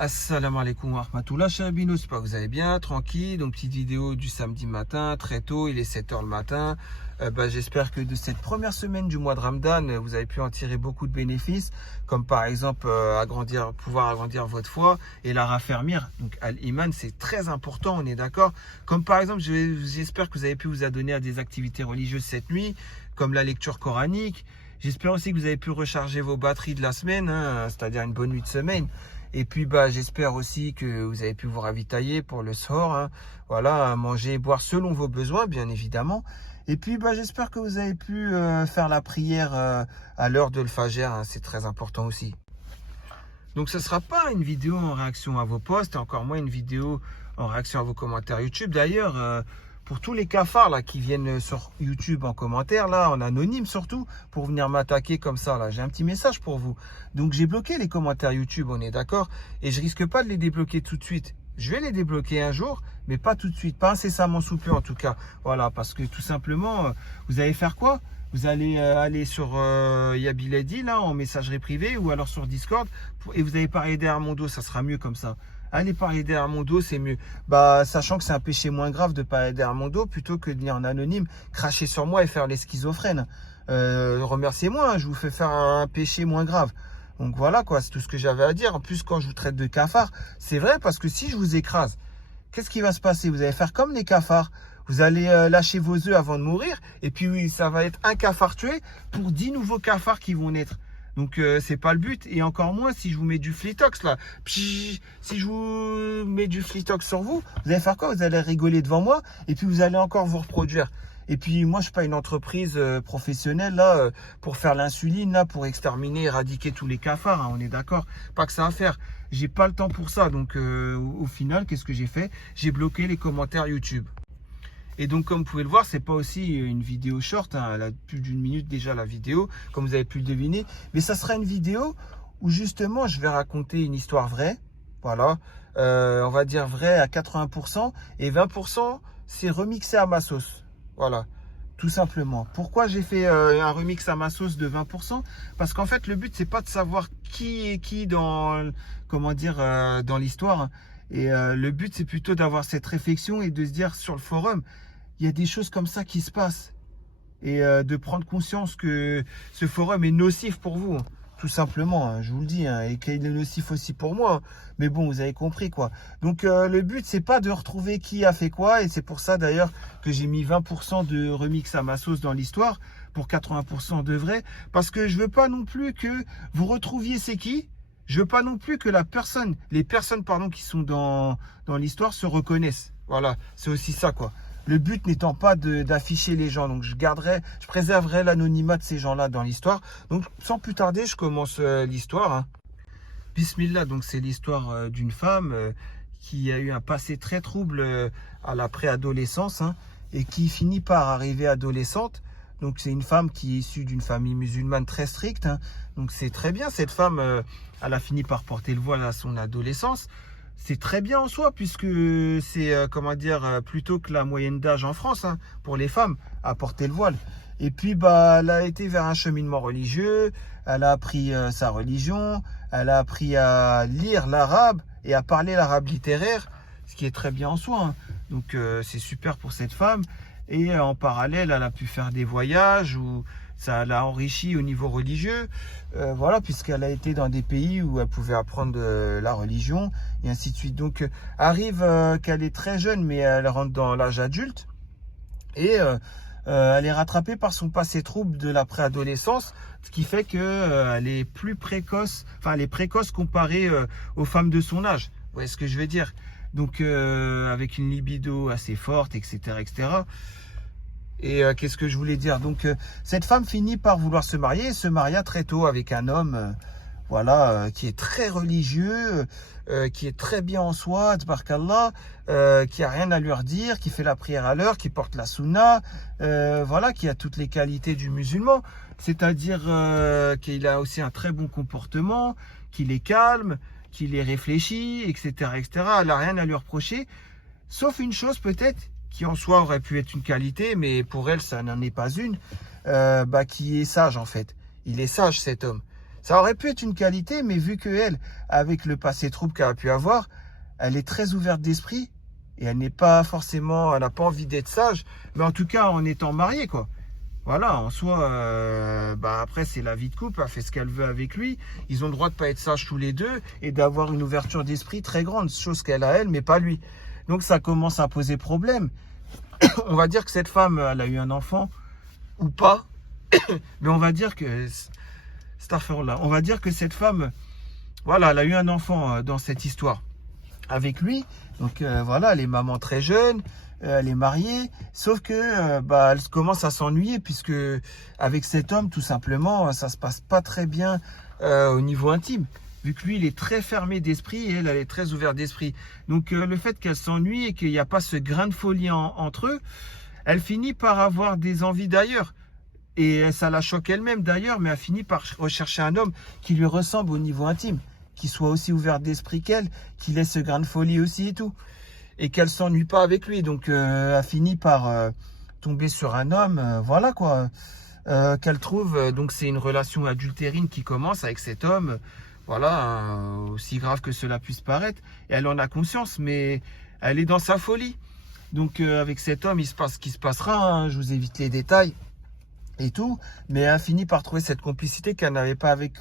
Assalamu alaikum wa rahmatullah, chabino, j'espère que vous allez bien, tranquille. Donc petite vidéo du samedi matin, très tôt, il est 7 h le matin. J'espère que de cette première semaine du mois de Ramadan, vous avez pu en tirer beaucoup de bénéfices, comme par exemple pouvoir agrandir votre foi et la raffermir. Donc Al-Iman, c'est très important, on est d'accord. Comme par exemple, j'espère que vous avez pu vous adonner à des activités religieuses cette nuit, comme la lecture coranique. J'espère aussi que vous avez pu recharger vos batteries de la semaine, c'est-à-dire une bonne nuit de sommeil. Et puis j'espère aussi que vous avez pu vous ravitailler pour le soir, voilà, manger et boire selon vos besoins, bien évidemment. Et puis j'espère que vous avez pu faire la prière à l'heure de l'Fajr, c'est très important aussi. Donc ce ne sera pas une vidéo en réaction à vos posts, et encore moins une vidéo en réaction à vos commentaires YouTube. D'ailleurs, pour tous les cafards là qui viennent sur YouTube en commentaire, là en anonyme surtout, pour venir m'attaquer comme ça, là j'ai un petit message pour vous. Donc j'ai bloqué les commentaires YouTube, on est d'accord, et je risque pas de les débloquer tout de suite. Je vais les débloquer un jour, mais pas tout de suite, pas incessamment sous peu en tout cas. Voilà, parce que tout simplement, vous allez faire quoi? Vous allez aller sur Yabiladi là en messagerie privée ou alors sur Discord et vous allez parler derrière mon dos, ça sera mieux comme ça. Allez parler derrière mon dos, c'est mieux. Sachant que c'est un péché moins grave de parler derrière mon dos plutôt que de venir en anonyme, cracher sur moi et faire les schizophrènes. Remerciez-moi, je vous fais faire un péché moins grave. Donc voilà quoi, c'est tout ce que j'avais à dire. En plus, quand je vous traite de cafard, c'est vrai parce que si je vous écrase, qu'est-ce qui va se passer? Vous allez faire comme les cafards. Vous allez lâcher vos œufs avant de mourir. Et puis oui, ça va être un cafard tué pour 10 nouveaux cafards qui vont naître. Donc c'est pas le but. Et encore moins si je vous mets du Flitox là. Si je vous mets du Flitox sur vous, vous allez faire quoi? Vous allez rigoler devant moi. Et puis vous allez encore vous reproduire. Et puis moi je suis pas une entreprise professionnelle là pour faire l'insuline là, pour exterminer, éradiquer tous les cafards, on est d'accord, pas que ça à faire. J'ai pas le temps pour ça, donc au final qu'est-ce que j'ai fait? J'ai bloqué les commentaires YouTube. Et donc comme vous pouvez le voir, c'est pas aussi une vidéo short, elle a plus d'une minute déjà la vidéo, comme vous avez pu le deviner, mais ça sera une vidéo où justement je vais raconter une histoire vraie, voilà, on va dire vraie à 80% et 20% c'est remixé à ma sauce. Voilà, tout simplement. Pourquoi j'ai fait un remix à ma sauce de 20%? Parce qu'en fait, le but, c'est pas de savoir qui est qui dans, comment dire, dans l'histoire. Et le but, c'est plutôt d'avoir cette réflexion et de se dire sur le forum, il y a des choses comme ça qui se passent. Et de prendre conscience que ce forum est nocif pour vous. Tout simplement, je vous le dis, et qu'il est nocif aussi pour moi. Mais bon, vous avez compris quoi. Donc le but, c'est pas de retrouver qui a fait quoi. Et c'est pour ça d'ailleurs que j'ai mis 20% de remix à ma sauce dans l'histoire, pour 80% de vrai. Parce que je veux pas non plus que vous retrouviez c'est qui. Je veux pas non plus que les personnes qui sont dans l'histoire se reconnaissent. Voilà, c'est aussi ça quoi. Le but n'étant pas d'afficher les gens. Donc je préserverai l'anonymat de ces gens-là dans l'histoire. Donc sans plus tarder, je commence l'histoire. Bismillah, donc c'est l'histoire d'une femme qui a eu un passé très trouble à la préadolescence et qui finit par arriver adolescente. Donc c'est une femme qui est issue d'une famille musulmane très stricte. Donc c'est très bien, cette femme, elle a fini par porter le voile à son adolescence. C'est très bien en soi puisque c'est plutôt que la moyenne d'âge en France pour les femmes à porter le voile. Et puis elle a été vers un cheminement religieux, elle a appris sa religion, elle a appris à lire l'arabe et à parler l'arabe littéraire, ce qui est très bien en soi. Donc c'est super pour cette femme. Et en parallèle, elle a pu faire des voyages où ça l'a enrichi au niveau religieux, voilà, puisqu'elle a été dans des pays où elle pouvait apprendre la religion et ainsi de suite. Donc arrive qu'elle est très jeune, mais elle rentre dans l'âge adulte et elle est rattrapée par son passé trouble de la préadolescence, ce qui fait que elle est plus précoce, enfin elle est précoce comparée aux femmes de son âge. Vous voyez ce que je veux dire? Donc avec une libido assez forte, etc., etc. Et qu'est-ce que je voulais dire? Donc cette femme finit par vouloir se marier, et se maria très tôt avec un homme, qui est très religieux, qui est très bien en soi, tabarakallah, qui a rien à lui redire, qui fait la prière à l'heure, qui porte la sunna, qui a toutes les qualités du musulman, c'est-à-dire qu'il a aussi un très bon comportement, qu'il est calme, qu'il est réfléchi, etc., etc. Elle n'a rien à lui reprocher, sauf une chose peut-être, qui en soi aurait pu être une qualité, mais pour elle, ça n'en est pas une, qui est sage en fait. Il est sage cet homme. Ça aurait pu être une qualité, mais vu qu'elle, avec le passé trouble qu'elle a pu avoir, elle est très ouverte d'esprit et elle n'est pas forcément, elle n'a pas envie d'être sage, mais en tout cas en étant mariée, quoi. Voilà, en soi, après c'est la vie de couple, elle fait ce qu'elle veut avec lui. Ils ont le droit de pas être sages tous les deux et d'avoir une ouverture d'esprit très grande, chose qu'elle a elle, mais pas lui. Donc ça commence à poser problème. On va dire que cette femme, elle a eu un enfant ou pas, mais on va dire que on va dire que cette femme, voilà, elle a eu un enfant dans cette histoire avec lui. Donc voilà, elle est maman très jeune, elle est mariée, sauf que elle commence à s'ennuyer puisque avec cet homme, tout simplement, ça se passe pas très bien au niveau intime. Vu que lui, il est très fermé d'esprit et elle est très ouverte d'esprit. Donc le fait qu'elle s'ennuie et qu'il n'y a pas ce grain de folie entre eux, elle finit par avoir des envies d'ailleurs. Et ça la choque elle-même d'ailleurs, mais elle finit par rechercher un homme qui lui ressemble au niveau intime, qui soit aussi ouvert d'esprit qu'elle, qui laisse ce grain de folie aussi et tout. Et qu'elle s'ennuie pas avec lui. Donc elle finit par tomber sur un homme, voilà quoi, qu'elle trouve. Donc c'est une relation adultérine qui commence avec cet homme. Voilà, aussi grave que cela puisse paraître. Et elle en a conscience, mais elle est dans sa folie. Donc avec cet homme, il se passe ce qui se passera. Hein, je vous évite les détails et tout. Mais elle finit par trouver cette complicité qu'elle n'avait pas avec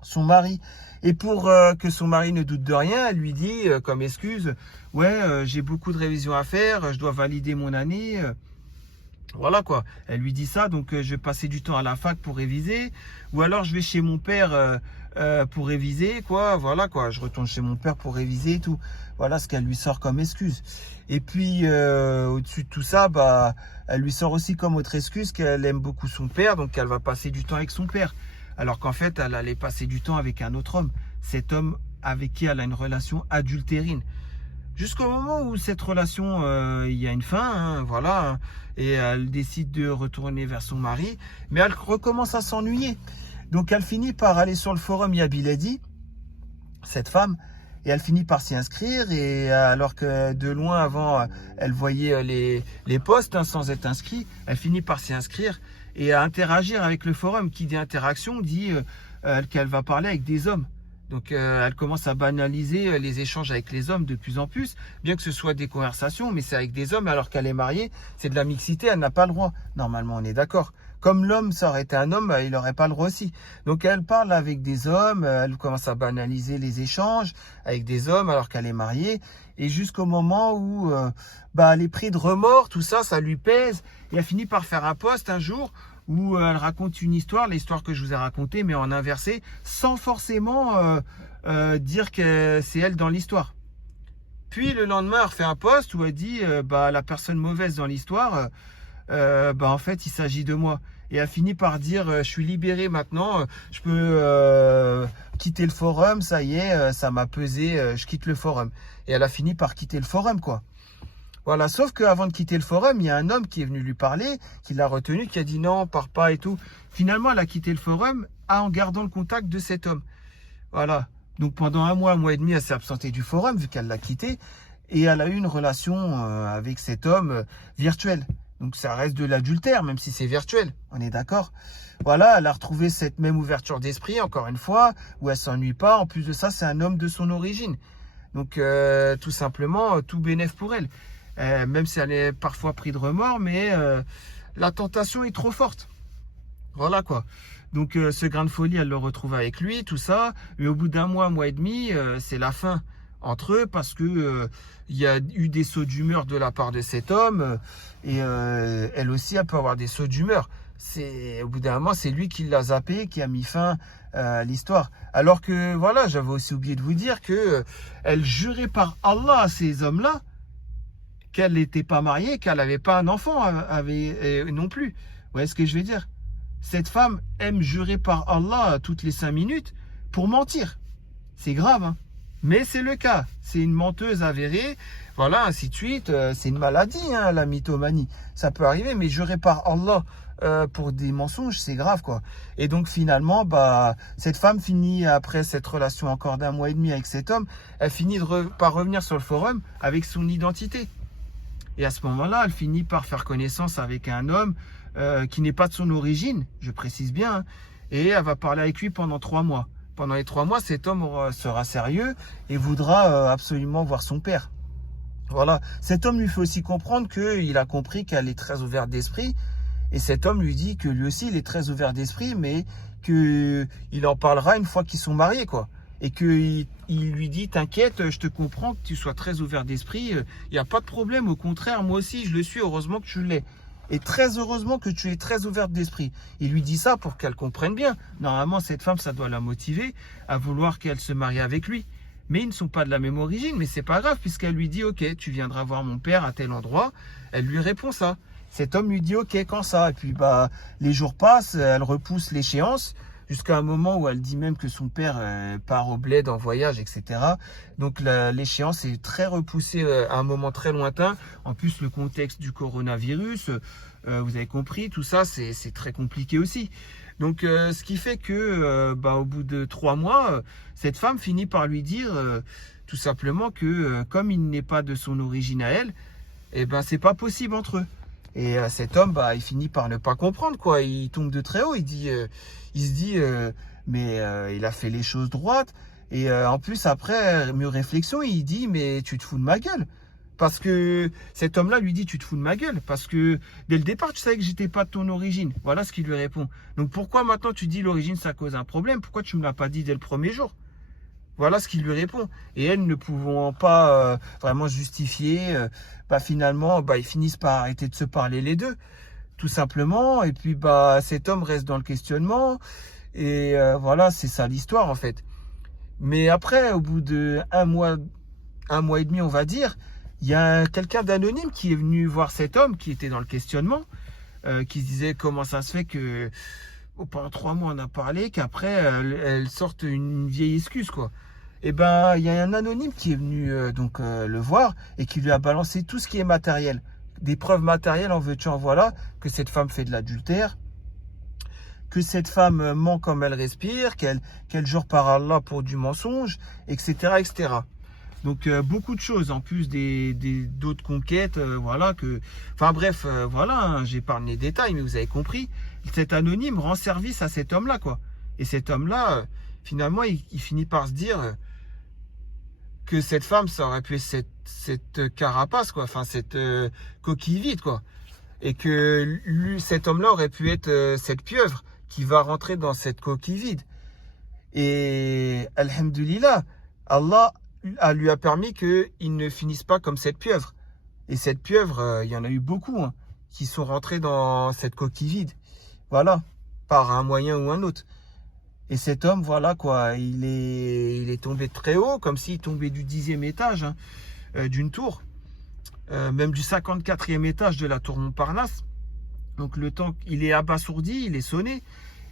son mari. Et pour que son mari ne doute de rien, elle lui dit comme excuse, ouais, j'ai beaucoup de révisions à faire, je dois valider mon année. Voilà quoi. Elle lui dit ça, donc je vais passer du temps à la fac pour réviser, ou alors je vais chez mon père pour réviser, quoi. Voilà quoi. Je retourne chez mon père pour réviser et tout. Voilà ce qu'elle lui sort comme excuse. Et puis au-dessus de tout ça, elle lui sort aussi comme autre excuse qu'elle aime beaucoup son père, donc elle va passer du temps avec son père. Alors qu'en fait, elle allait passer du temps avec un autre homme. Cet homme avec qui elle a une relation adultérine. Jusqu'au moment où cette relation, il y a une fin, hein, voilà. Hein, et elle décide de retourner vers son mari. Mais elle recommence à s'ennuyer. Donc elle finit par aller sur le forum Yabiledi, cette femme. Et elle finit par s'y inscrire. Et alors que de loin avant, elle voyait les posts hein, sans être inscrit, elle finit par s'y inscrire et à interagir avec le forum. Qui dit interaction dit qu'elle va parler avec des hommes. Donc elle commence à banaliser les échanges avec les hommes de plus en plus, bien que ce soit des conversations, mais c'est avec des hommes alors qu'elle est mariée, c'est de la mixité, elle n'a pas le droit. Normalement, on est d'accord. Comme l'homme, ça aurait été un homme, il n'aurait pas le droit aussi. Donc elle parle avec des hommes, elle commence à banaliser les échanges avec des hommes alors qu'elle est mariée, et jusqu'au moment où elle est prise de remords, tout ça, ça lui pèse, et elle finit par faire un post un jour où elle raconte une histoire, l'histoire que je vous ai racontée, mais en inversé, sans forcément dire que c'est elle dans l'histoire. Puis le lendemain, elle refait un post où elle dit la personne mauvaise dans l'histoire, en fait, il s'agit de moi. Et elle finit par dire je suis libérée maintenant, je peux quitter le forum, ça y est, ça m'a pesé, je quitte le forum. Et elle a fini par quitter le forum, quoi. Voilà, sauf qu'avant de quitter le forum, il y a un homme qui est venu lui parler, qui l'a retenu, qui a dit non, pars pas et tout. Finalement, elle a quitté le forum en gardant le contact de cet homme. Voilà. Donc pendant un mois et demi, elle s'est absentée du forum vu qu'elle l'a quitté. Et elle a eu une relation avec cet homme virtuel. Donc ça reste de l'adultère, même si c'est virtuel. On est d'accord? Voilà, elle a retrouvé cette même ouverture d'esprit, encore une fois, où elle s'ennuie pas. En plus de ça, c'est un homme de son origine. Donc tout simplement, tout bénef pour elle. Même si elle est parfois prise de remords, mais la tentation est trop forte. Voilà quoi. Donc ce grain de folie, elle le retrouve avec lui, tout ça. Et au bout d'un mois et demi, c'est la fin entre eux parce que il y a eu des sauts d'humeur de la part de cet homme et elle aussi, elle peut avoir des sauts d'humeur. Au bout d'un moment, c'est lui qui l'a zappé, qui a mis fin à l'histoire. Alors que voilà, j'avais aussi oublié de vous dire que elle jurait par Allah à ces hommes-là qu'elle n'était pas mariée, qu'elle n'avait pas un enfant non plus. Vous voyez ce que je veux dire? Cette femme aime jurer par Allah toutes les 5 minutes pour mentir. C'est grave, hein? Mais c'est le cas. C'est une menteuse avérée. Voilà, ainsi de suite. C'est une maladie, hein, la mythomanie. Ça peut arriver, mais jurer par Allah pour des mensonges, c'est grave, quoi. Et donc, finalement, cette femme finit, après cette relation encore d'1 mois et demi avec cet homme, elle finit par revenir sur le forum avec son identité. Et à ce moment-là, elle finit par faire connaissance avec un homme qui n'est pas de son origine, je précise bien, hein, et elle va parler avec lui pendant 3 mois. Pendant les 3 mois, cet homme sera sérieux et voudra absolument voir son père. Voilà. Cet homme lui fait aussi comprendre qu'il a compris qu'elle est très ouverte d'esprit. Et cet homme lui dit que lui aussi, il est très ouvert d'esprit, mais qu'il en parlera une fois qu'ils sont mariés, quoi. Et qu'il lui dit, t'inquiète, je te comprends que tu sois très ouvert d'esprit, il n'y a pas de problème, au contraire, moi aussi, je le suis, heureusement que tu l'es. Et très heureusement que tu es très ouverte d'esprit. Il lui dit ça pour qu'elle comprenne bien. Normalement, cette femme, ça doit la motiver à vouloir qu'elle se marie avec lui. Mais ils ne sont pas de la même origine, mais c'est pas grave, puisqu'elle lui dit, ok, tu viendras voir mon père à tel endroit. Elle lui répond ça. Cet homme lui dit, ok, quand ça? Et puis, les jours passent, elle repousse l'échéance, jusqu'à un moment où elle dit même que son père part au bled en voyage, etc. Donc, l'échéance est très repoussée à un moment très lointain. En plus, le contexte du coronavirus, vous avez compris, tout ça, c'est très compliqué aussi. Donc, ce qui fait que, au bout de 3 mois, cette femme finit par lui dire tout simplement que, comme il n'est pas de son origine à elle, eh ben, c'est pas possible entre eux. Et cet homme, il finit par ne pas comprendre, quoi. Il tombe de très haut. Il se dit, mais il a fait les choses droites. Et en plus, après mieux réflexion, il dit, mais tu te fous de ma gueule. Parce que cet homme-là lui dit, tu te fous de ma gueule. Parce que dès le départ, tu savais que j'étais pas de ton origine. Voilà ce qu'il lui répond. Donc pourquoi maintenant tu dis l'origine, ça cause un problème? Pourquoi tu me l'as pas dit dès le premier jour? Voilà ce qu'il lui répond. Et elle, ne pouvant pas vraiment justifier, finalement, ils finissent par arrêter de se parler les deux, tout simplement. Et puis, cet homme reste dans le questionnement. Et voilà, c'est ça l'histoire, en fait. Mais après, au bout de un mois et demi, on va dire, il y a quelqu'un d'anonyme qui est venu voir cet homme qui était dans le questionnement, qui se disait comment ça se fait que pendant 3 mois on a parlé, qu'après elle sorte une vieille excuse, quoi. Et il y a un anonyme qui est venu le voir et qui lui a balancé tout ce qui est matériel, des preuves matérielles, en veux-tu en voilà, que cette femme fait de l'adultère, que cette femme ment comme elle respire, qu'elle jure par Allah pour du mensonge, etc., etc. Donc beaucoup de choses, en plus d'autres conquêtes, j'épargne les détails, mais vous avez compris. Cet anonyme rend service à cet homme-là, quoi. Et cet homme-là, finalement, il finit par se dire que cette femme, ça aurait pu être cette carapace, quoi, cette coquille vide, quoi. Et que cet homme-là aurait pu être cette pieuvre qui va rentrer dans cette coquille vide. Et alhamdoulilah, Allah lui a permis qu'il ne finisse pas comme cette pieuvre. Et cette pieuvre, il y en a eu beaucoup qui sont rentrés dans cette coquille vide. Voilà, par un moyen ou un autre. Et cet homme, voilà quoi, il est tombé de très haut, comme s'il tombait du 10e étage d'une tour, même du 54e étage de la tour Montparnasse. Donc le temps, il est abasourdi, il est sonné.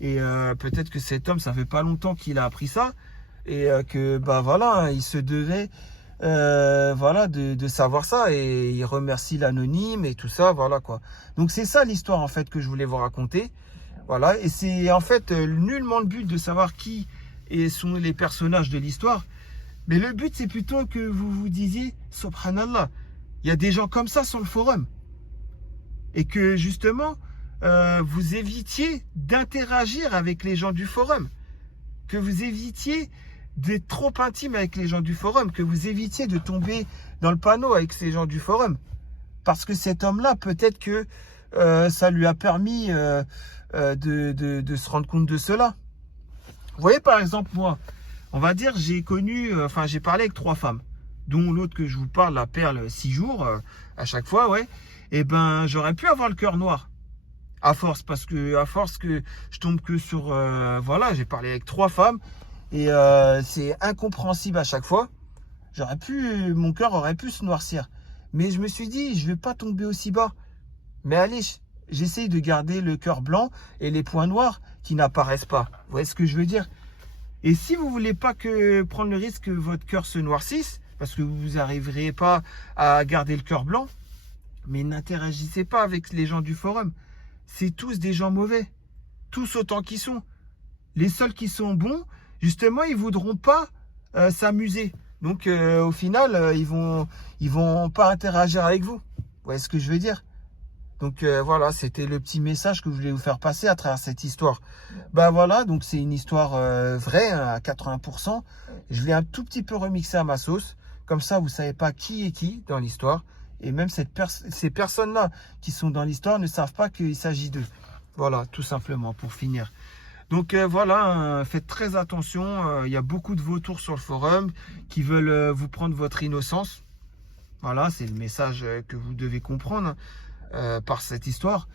Et peut-être que cet homme, ça fait pas longtemps qu'il a appris ça. Et il se devait de savoir ça. Et il remercie l'anonyme et tout ça, voilà quoi. Donc c'est ça l'histoire en fait que je voulais vous raconter. Voilà, et c'est en fait nullement le but de savoir qui sont les personnages de l'histoire. Mais le but, c'est plutôt que vous vous disiez, subhanallah, il y a des gens comme ça sur le forum. Et que justement, vous évitiez d'interagir avec les gens du forum. Que vous évitiez d'être trop intime avec les gens du forum. Que vous évitiez de tomber dans le panneau avec ces gens du forum. Parce que cet homme-là, peut-être que ça lui a permis de se rendre compte de cela. Vous voyez, par exemple, moi, on va dire, j'ai parlé avec 3 femmes, dont l'autre que je vous parle, la perle, 6 jours, à chaque fois, ouais. Et j'aurais pu avoir le cœur noir. À force que je tombe que sur... j'ai parlé avec 3 femmes, et c'est incompréhensible à chaque fois. Mon cœur aurait pu se noircir. Mais je me suis dit, je vais pas tomber aussi bas. Mais allez, j'essaye de garder le cœur blanc et les points noirs qui n'apparaissent pas. Vous voyez ce que je veux dire? Et si vous voulez pas prendre le risque que votre cœur se noircisse, parce que vous n'arriverez pas à garder le cœur blanc, mais n'interagissez pas avec les gens du forum. C'est tous des gens mauvais. Tous autant qu'ils sont. Les seuls qui sont bons, justement, ils voudront pas s'amuser. Donc, au final, ils vont pas interagir avec vous. Vous voyez ce que je veux dire? Donc voilà, c'était le petit message que je voulais vous faire passer à travers cette histoire. Bah voilà, donc c'est une histoire vraie hein, à 80%. Je l'ai un tout petit peu remixé à ma sauce. Comme ça, vous ne savez pas qui est qui dans l'histoire. Et même ces personnes-là qui sont dans l'histoire ne savent pas qu'il s'agit d'eux. Voilà, tout simplement, pour finir. Donc voilà, hein, faites très attention. Il y a beaucoup de vautours sur le forum qui veulent vous prendre votre innocence. Voilà, c'est le message que vous devez comprendre hein, par cette histoire.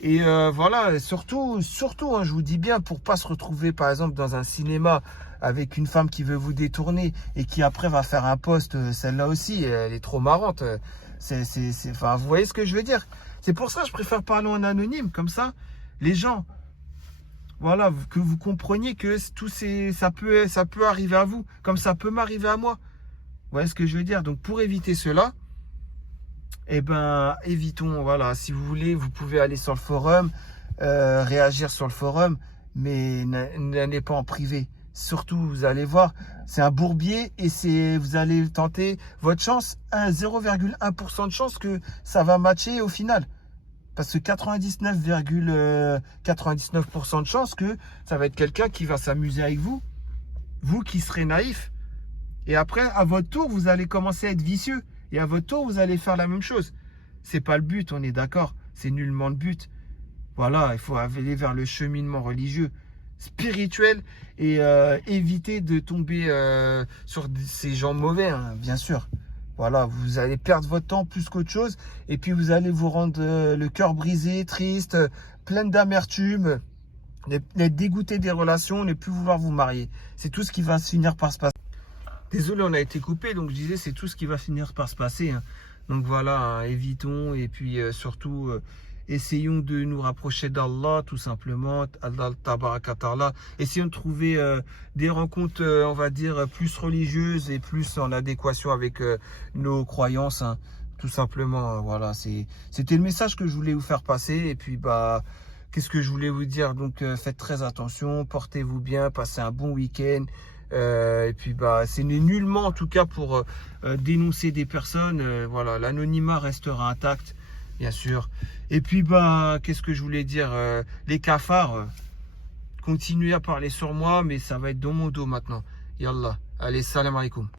Et voilà, surtout, hein, je vous dis bien, pour pas se retrouver par exemple dans un cinéma avec une femme qui veut vous détourner et qui après va faire un post, celle-là aussi, elle est trop marrante. Enfin, vous voyez ce que je veux dire? C'est pour ça que je préfère parler en anonyme, comme ça, les gens, voilà, que vous compreniez que ça peut arriver à vous, comme ça peut m'arriver à moi. Vous voyez ce que je veux dire? Donc pour éviter cela, eh ben, évitons, voilà, si vous voulez, vous pouvez aller sur le forum, réagir sur le forum, mais n'allez pas en privé. Surtout, vous allez voir, c'est un bourbier et vous allez tenter votre chance, 0,1% de chance que ça va matcher au final. Parce que 99,99% de chance que ça va être quelqu'un qui va s'amuser avec vous, vous qui serez naïf. Et après, à votre tour, vous allez commencer à être vicieux. Et à votre tour, vous allez faire la même chose. C'est pas le but, on est d'accord. C'est nullement le but. Voilà, il faut aller vers le cheminement religieux, spirituel et éviter de tomber sur ces gens mauvais, hein, bien sûr. Voilà, vous allez perdre votre temps plus qu'autre chose. Et puis, vous allez vous rendre le cœur brisé, triste, plein d'amertume, être dégoûté des relations, ne plus vouloir vous marier. C'est tout ce qui va finir par se passer. Désolé, on a été coupé, donc je disais, c'est tout ce qui va finir par se passer. Hein. Donc voilà, hein, évitons et puis surtout, essayons de nous rapprocher d'Allah, tout simplement. Allah, Tabarakatala. Essayons de trouver des rencontres, on va dire, plus religieuses et plus en adéquation avec nos croyances. Hein. Tout simplement, voilà, c'était le message que je voulais vous faire passer. Et puis, bah, qu'est-ce que je voulais vous dire? Donc, faites très attention, portez-vous bien, passez un bon week-end. Et puis bah c'est nullement en tout cas pour dénoncer des personnes, voilà, l'anonymat restera intact bien sûr. Et puis bah qu'est-ce que je voulais dire, les cafards, continuez à parler sur moi mais ça va être dans mon dos maintenant. Yallah, allez, salam alaikum.